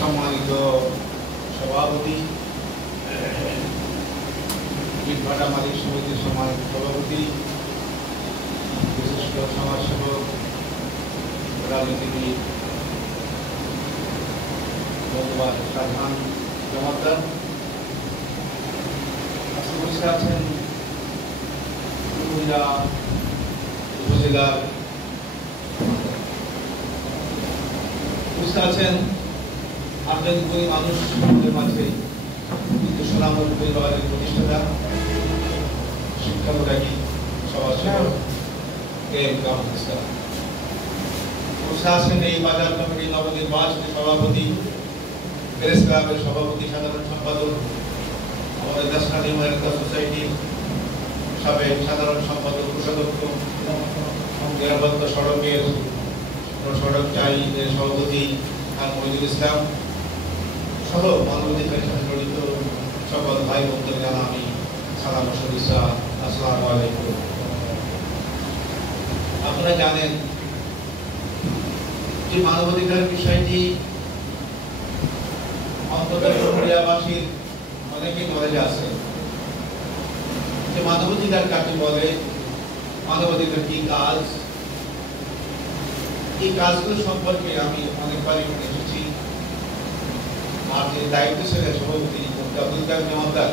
সম্মানিত সভাপতি, ইটভাটা মালিক সমিতির সম্মানিত সভাপতি, বিশিষ্ট সমাজসেবক, রাজনীতিবিদ বন্ধুবান সাধারণ জমাদার, উপস্থিত আছেন কুমিল্লা উপজেলার, উপস্থিত আছেন আন্তর্জাতিক মানুষের মাঝে কিন্তু সোনামুখ পরিবারের প্রতিষ্ঠাতা শিক্ষানুরাগী সমাজসেবক এম কামরুল ইসলাম, উপস্থিত আছেন এই বাজার কমিটির নবনির্বাচিত সভাপতি, প্রেস ক্লাবের সভাপতি, সাধারণ সম্পাদক, আমাদের ন্যাশনাল হিউম্যানিটিস সোসাইটির সাবেক সাধারণ সম্পাদক, কোষাধ্যক্ষ, নিরাপত্তা সড়কের সড়ক চাইদের সভাপতি খান মহিদুল ইসলাম সহ মানবাধিকারের সাথে জড়িত সকল ভাই বোনদেরকে আমি সালাম ও শুভেচ্ছা। আসসালামু আলাইকুম। আপনারা জানেন যে মানবাধিকার বিষয়টি অন্তত প্রক্রিয়াবাসীর অনেকেই নলেজ আছে যে মানবাধিকার কাকে বলে, মানবাধিকার কি কাজ, এই কাজগুলো সম্পর্কে আমি অনেকবারই এসেছি। আর যে দায়িত্বশীল সভাপতি আব্দুল কাদের জমাদার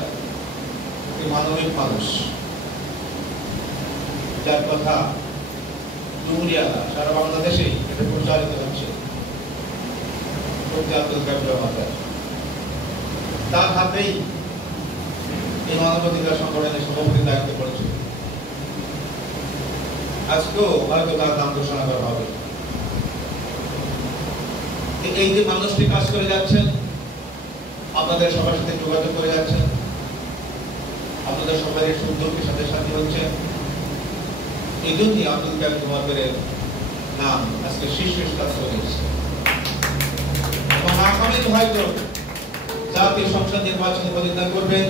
মানবিক মানুষ, যার কথা ডুমুরিয়ালা সারা বাংলাদেশেই এটা প্রচারিত হচ্ছে, আব্দুল কাদের জমাদার তার হাতেই এই মানবাধিকার সংগঠনের সভাপতির দায়িত্ব পড়েছে। আজকেও হয়তো তার নাম ঘোষণা করা হবে। এই যে মানুষটি কাজ করে যাচ্ছেন, আপনাদের সবার সাথে যোগাযোগ করে যাচ্ছেন, আপনাদের সবাই সুন্দরকে সাথে সাথে হচ্ছে, এই জন্যই আব্দুল কাদের জমাদারের নাম আজকে শীর্ষ স্থান চলে এসেছে। এবং আগামী হয়তো জাতীয় সংসদ নির্বাচনে প্রতিদ্বন্দ্বিতা করবেন,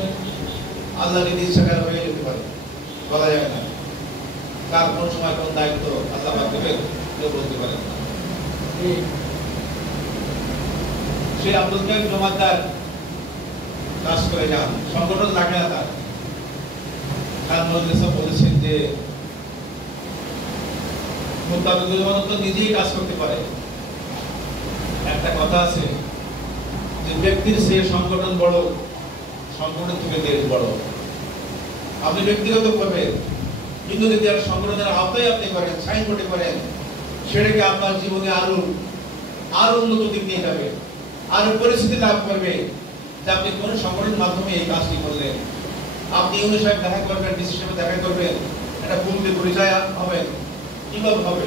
আল্লাহ যদি ইচ্ছা করে হয়ে যেতে পারে, বলা যায় না। কার কোন সময় কোন দায়িত্ব আল্লাহ দেবেন কেউ বলতে পারেন না। সেই আব্দুল কাদের জমাদার কাজ করে যান, সংগঠন লাগে না তার। খান মহিদুল ইসলাম বলেছেন যে তো নিজেই কাজ করতে পারে। একটা কথা আছে যে ব্যক্তির সে সংগঠন বড়, সংগঠন থেকে দেশ বড়। আপনি ব্যক্তিগত করবেন, কিন্তু যদি আর সংগঠনের আওতায় আপনি করেন, সাইনবোর্ডে করেন, সেটাকে আপনার জীবনে আরো উন্নত দিক নিয়ে যাবে, আরো পরিস্থিতি লাভ করবে যে আপনি কোন সংগঠনের মাধ্যমে এই কাজটি করলেন। আপনি ইউনি সাহেব দেখা করবেন, ডিসি সাহেব দেখা করবেন, একটা ভূমিতে পরিচয় হবে। কিভাবে হবে?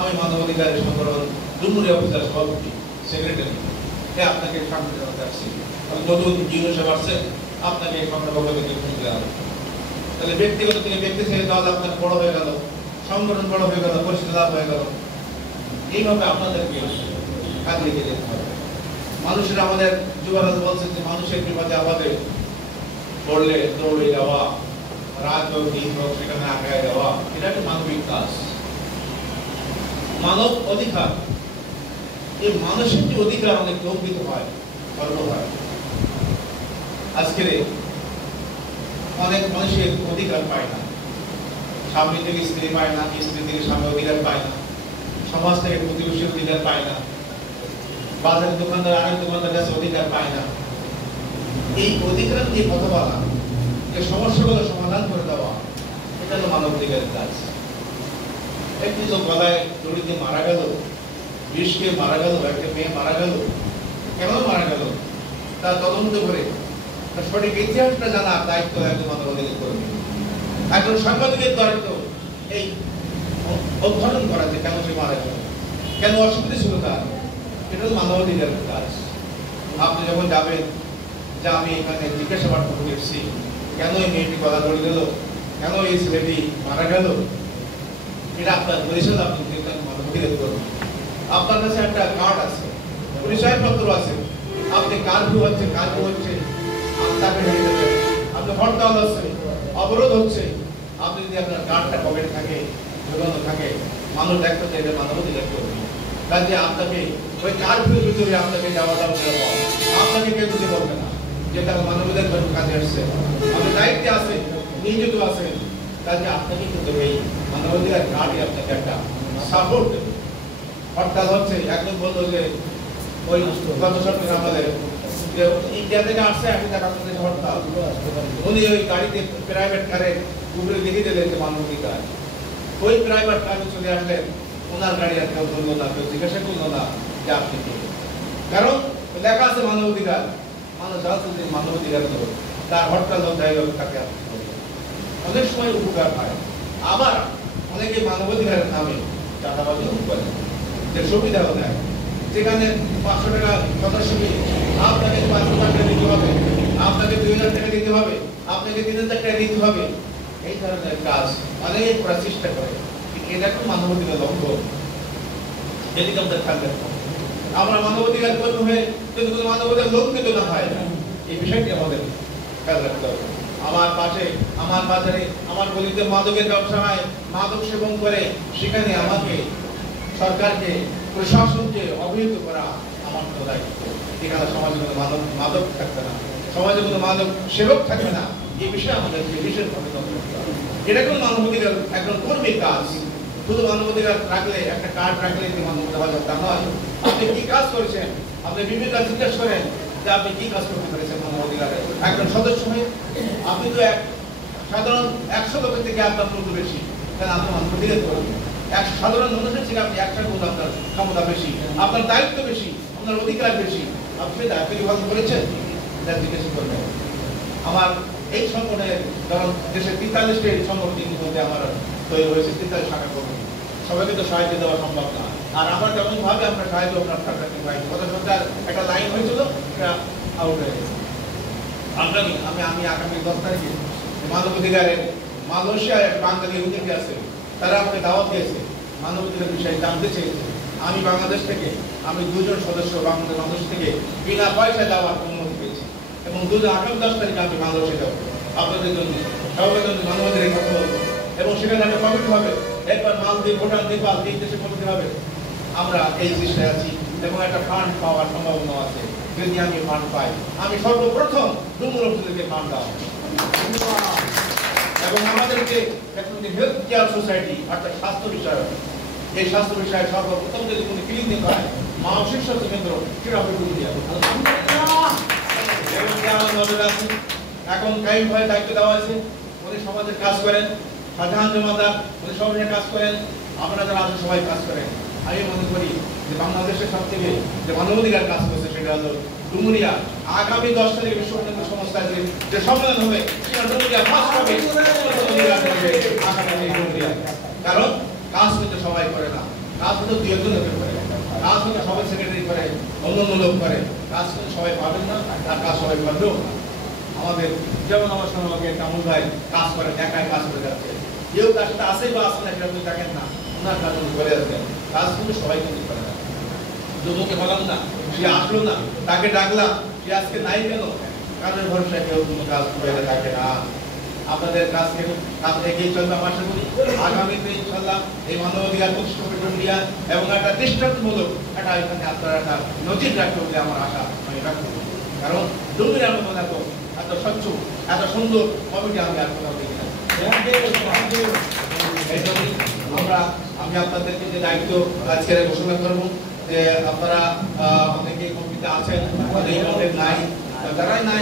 আমি মানবাধিকারের সংগঠন ডুমুরিয়া উপজেলা সভাপতি, সেক্রেটারি, আপনাকে সামনে রাখছি। আমি যত ইউনি সাহেব আসছেন আপনাকে সংখ্যালঘু থেকে খুঁজতে হবে। তাহলে ব্যক্তিগত থেকে ব্যক্তি থেকে দল আপনার বড় হয়ে গেল, সংগঠন বড় হয়ে গেল, পরিস্থিতি লাভ হয়ে গেল। এইভাবে আপনাদেরকে কাজ লেগে যেতে হবে। মানুষের, আমাদের যুবরাজ বলছেন যে মানুষের বিপদে আবাদে পড়লে দৌড়ে যাওয়া, রাত হোক দিন হোক সেখানে আগায় যাওয়া, এটা একটা মানবিক কাজ। মানব অধিকার, এই মানুষের যে অধিকার অনেক লঙ্ঘিত হয়, খর্ব হয়। আজকের অনেক মানুষের অধিকার পায় না, স্বামী থেকে স্ত্রী পায় না, স্ত্রী থেকে স্বামী অধিকার পায় না, সমাজ থেকে প্রতিবেশীর অধিকার পায় না, বাজারের দোকানদার আরেক দোকানদার কাছে অধিকার পায় না। এই অধিকার নিয়ে কথা বলা, এই সমস্যাগুলো সমাধান করে দেওয়া, এটা হলো মানব অধিকারের কাজ। একটি তো গলায় দড়ি দিয়ে মারা গেল, বিষকে মারা গেল, একটা মেয়ে মারা গেল, কেন মারা গেল তা তদন্ত করে সঠিক ইতিহাসটা জানার দায়িত্ব একজন মানবাধিকার কর্মী, একজন সাংবাদিকের দায়িত্ব এই অধ্যয়ন করা যে কেন সে মারা গেল, কেন অসুবিধা ছিল তার। এটা হলো মানবাধিকারের কাজ। আপনি যখন যাবেন যে আমি এখানে জিজ্ঞাসাবাদ করতে এসেছি, কেন এই মেয়েটি গলা ধরে গেল, কেন এই ছেলেটি মারা গেল, এটা আপনার পরিচয়। আপনি মানবাধিকার করবেন, আপনার কাছে একটা কার্ড আছে, পরিচয়পত্র আছে, আপনি কার্ফিউ হচ্ছে, আপনি হরতাল হচ্ছে, অবরোধ হচ্ছে, আপনি যদি আপনার কার্ডটা পকেটে থাকে, ঝোলানো থাকে, মানুষ দেখতে চাইলে মানবাধিকার করবে। কাজে আপনাকে ওই কারফিউর ভিতরে আপনাকে যাওয়াটা আপনাকে কেউ কিছু বলবে না, যে তারা মানবাধিকার কাজে আসছে, আমাদের দায়িত্বে আছে, নিয়োজিত আছে, কাজে আপনাকে কিন্তু এই মানবাধিকার কার্ডই আপনাকে একটা সাপোর্ট দেবে। হরতাল হচ্ছে, একজন বললো যে ওই গত সপ্তাহে আমাদের যে ইন্ডিয়া থেকে আসছে, এখন টাকা আপনাদের হরতাল, উনি ওই গাড়িতে প্রাইভেট কারে উপরে লিখে দিলেন যে মানবাধিকার। ওই প্রাইভেট কারে চলে আসলেন, ওনার গাড়ি আর কেউ বললো না, কেউ জিজ্ঞাসা করলো না যে আপনি কি, কারণ লেখা আছে মানবাধিকার, মানুষ জানছে যে মানবাধিকার তো তার হরতাল যাই হোক তাকে অনেক সময় উপকার হয়। আবার অনেকে মানবাধিকারের নামে চাঁদাবাজি করে, যে সুবিধাও দেয়, যেখানে 500 টাকা সদস্যকে আপনাকে 500 টাকা দিতে হবে, আপনাকে 2000 টাকা দিতে হবে, আপনাকে 3000 টাকা দিতে হবে, এই ধরনের কাজ অনেক করার চেষ্টা করে। এটা কোন মানবাধিকার লঙ্ঘন? এদিকে আমাদের থাকবে, আমরা মানবাধিকার কর্মী হয়ে যদি কোনো মানবাধিকার লঙ্ঘিত না হয়, এই বিষয়টি আমাদের খেয়াল রাখতে হবে। আমার পাশে, আমার বাজারে, আমার গলিতে মাদকের ব্যবসা হয়, মাদক সেবন করে, সেখানে আমাকে সরকারকে, প্রশাসনকে অবহিত করা আমার তো দায়িত্ব। এখানে সমাজে কোনো মাদক থাকবে না, সমাজে কোনো মাদক সেবক থাকবে না, এই বিষয়ে আমাদেরকে বিশেষভাবে তথ্য দিতে হবে। এটা কোন মানবাধিকার একজন কর্মীর কাজ। শুধু মানবাধিকার রাখলে, একটা কার্ড রাখলে যে মানবাধিকার তা নয়। আপনি কি কাজ করেছেন, আপনি বিভিন্ন জিজ্ঞেস করেন যে আপনি কি কাজ করতে পেরেছেন মানবাধিকারে একজন সদস্য হয়ে। আপনি তো এক সাধারণ 100 লোকের থেকে আপনার মূল্য বেশি, তাহলে আপনি মানবাধিকার করবেন। এক সাধারণ মানুষের থেকে আপনি 100 গুণ আপনার ক্ষমতা বেশি, আপনার দায়িত্ব বেশি, আপনার অধিকার বেশি, আপনি দায়িত্ব পালন করেছেন, এটা জিজ্ঞেস করবেন। আমার এই সংগঠনের, কারণ দেশের 43টি সংগঠন ইতিমধ্যে আমার তৈরি হয়েছে, 43 শাখা কর্মী, সবাইকে তো সাহায্য দেওয়া সম্ভব না। আর আমার যেমন ভাবে আমরা সাহায্য আপনার সরকার থেকে পাই, গত সপ্তাহে একটা লাইন হয়েছিল, এটা আউট হয়ে গেছে। আমি আগামী 10 তারিখে মানবাধিকারের মালয়েশিয়ার এক বাঙালি উদ্যোগী আছে, তারা আমাকে দাওয়াত দিয়েছে, মানবাধিকার বিষয়ে জানতে চেয়েছে। আমি বাংলাদেশ থেকে, আমি 2 জন সদস্য বাংলাদেশ থেকে বিনা পয়সায় যাওয়ার অনুমতি পেয়েছি, এবং আগামী 10 তারিখে আমি বাংলাদেশে যাবো আপনাদের জন্য, সবার জন্য মানবাধিকারের কথা বলবো। এবং সেখানে একটা কমিটি হবে, একবার মালদ্বীপ, ভুটান, নেপাল, 3 দেশে কমিটি হবে। আমরা এই চেষ্টায় আছি, এবং একটা ফান্ড পাওয়ার সম্ভাবনা আছে। যদি আমি ফান্ড পাই, আমি সর্বপ্রথম ডুমুরকে ফান্ড দেওয়া, এবং আমাদেরকে এখন যে হেলথ কেয়ার সোসাইটি, অর্থাৎ স্বাস্থ্য বিষয়ক, এই স্বাস্থ্য বিষয়ে সর্বপ্রথম যদি কোনো ক্লিনিক হয়, মানসিক স্বাস্থ্য কেন্দ্র, সেটা হবে ডুমুরিয়া। এখন কাইম ভাই দায়িত্ব দেওয়া আছে, উনি সমাজের কাজ করেন, সাধারণ জমাদার উনি সবাই কাজ করেন, আপনারা যারা আছেন সবাই কাজ করেন। আমি মনে করি যে বাংলাদেশের সব থেকে যে মানবাধিকার কাজ করছে সেটা হলো ডুমুরিয়া। আগামী 10 তারিখে বিশ্ব মানবাধিকার সংস্থায় যে সম্মেলন হবে, সেটা ডুমুরিয়া ফার্স্ট হবে। কারণ কাজ কিন্তু সবাই করে না, কাজ কিন্তু 2-1 লোকে করে, কাজ কিন্তু সবাই সেক্রেটারি করে, অন্য লোক করে, কাজ কিন্তু সবাই পাবেন না, আর কাজ সবাই করবেও না। আমাদের যেমন আমার সঙ্গে কামুল ভাই কাজ করেন, একাই কাজ করে যাচ্ছে, কেউ তার সাথে আসে বা আসে না সেটা আপনি দেখেন না, ওনার কাজ করে যাচ্ছেন, কাজ কিন্তু সবাই কিন্তু করে না। যুবকে বললাম না, সে আসলো না, তাকে ডাকলাম, সে আজকে নাই কেন? কাজের ভরসায় কেউ কোনো কাজ করে থাকে না। আপনাদের কাজকে কাজ এগিয়ে চলবে আমি আশা করি। আগামীতে ইনশাআল্লাহ এই মানবাধিকার প্রতিষ্ঠা প্রক্রিয়া এবং একটা দৃষ্টান্তমূলক একটা এখানে আপনারা একটা নজির রাখতে হবে আমার আশা আমি রাখবো। কারণ ডুমুরিয়ার মতো এত স্বচ্ছ, এত সুন্দর কমিটি আমি আর কোথাও দেখি না। আমি আপনাদেরকে যে দায়িত্ব আজকে ঘোষণা করবো যে আপনারা অনেকে কমিটিতে আছেন, এই কমিটি নাই, যারাই নাই